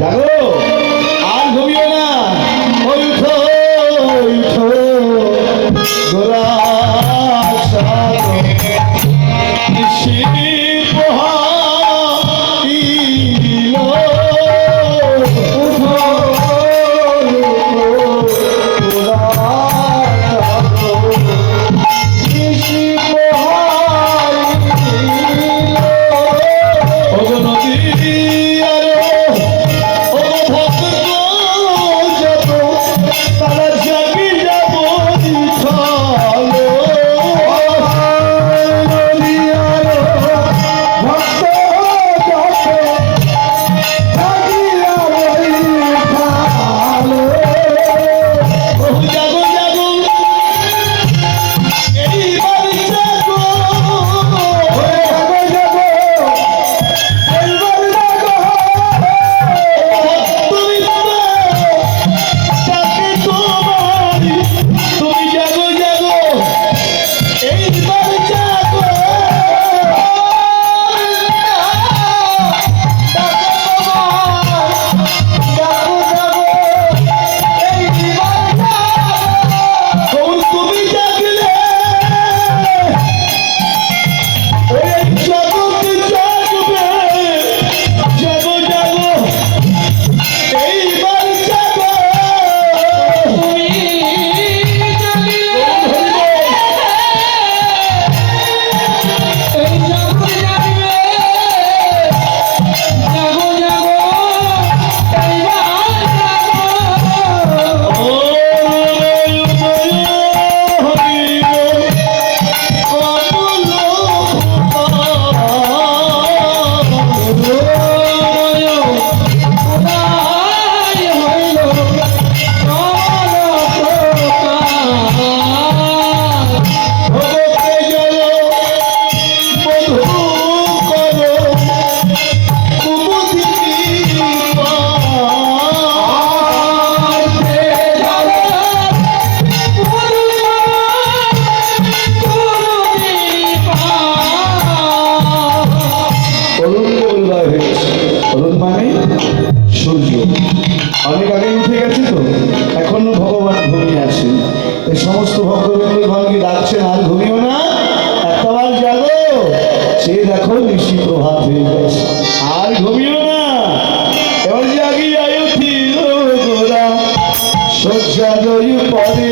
জাগো আর ঘুমিও না, ওই উঠো উঠো গোরা অনেক আগে উঠে গেছে তো, এখনো ভগবান ঘুমিয়ে আছেন। এই সমস্ত ভক্তবৃন্দকে ডাকছেন আর ঘুমিও না, একবার জাগো, সে দেখো নিশি প্রভাত হয়ে গেছে, আর ঘুমিও না। এবার জাগি আয়ুথিল গোরা শয্যা জয়ী পরে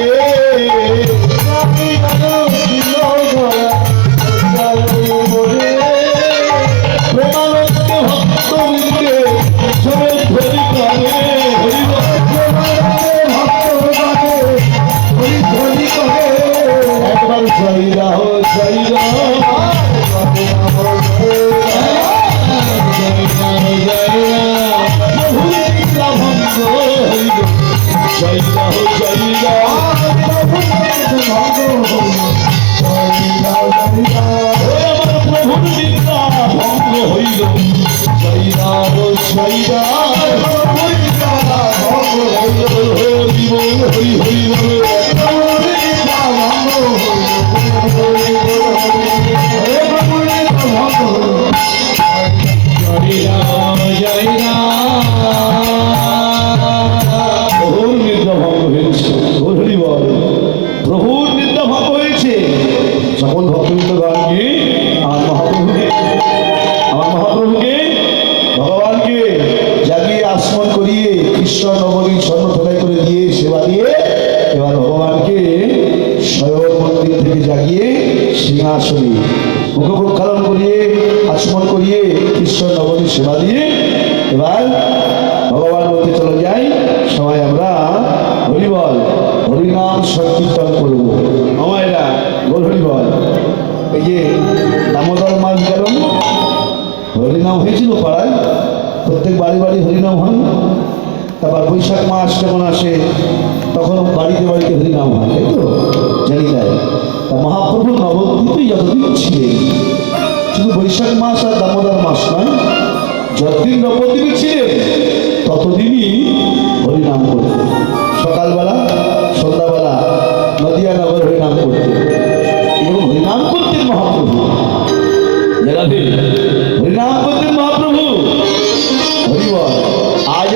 সিংহাসনে মুখ প্রক্ষালন করিয়ে আচমন করিয়ে কৃষ্ণ নবমী সেবা দিয়ে এবার ভগবান বলতে চলে যাই, সবাই আমরা হরিবল হরিনাম সংকীর্তন করবো। আমায়রা বল হরিবল। এই যে দামোদর মাস গেল, হরিনাম হয়েছিল পাড়ায়, প্রত্যেক বাড়ি বাড়ি হরিনাম হয়। তারপর বৈশাখ মাস যখন আসে তখন বাড়িতে বাড়িতে হরিনাম হয়, তাই তো জানি তাই। মহাপ্রভু নবদ্বীপে যতদিন ছিলেন, শুধু বৈশাখ মাস আর দামোদর মাস নয়, যতদিন নবদ্বীপে ছিলেন ততদিনই হরিনাম করতেন। সকালবেলা সন্ধ্যাবেলা নদিয়া নগর হরিনাম করতেন এবং হরিনাম করতেন মহাপ্রভু। হরিনাম করতেন মহাপ্রভু। হরিবল। আজ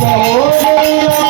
জয়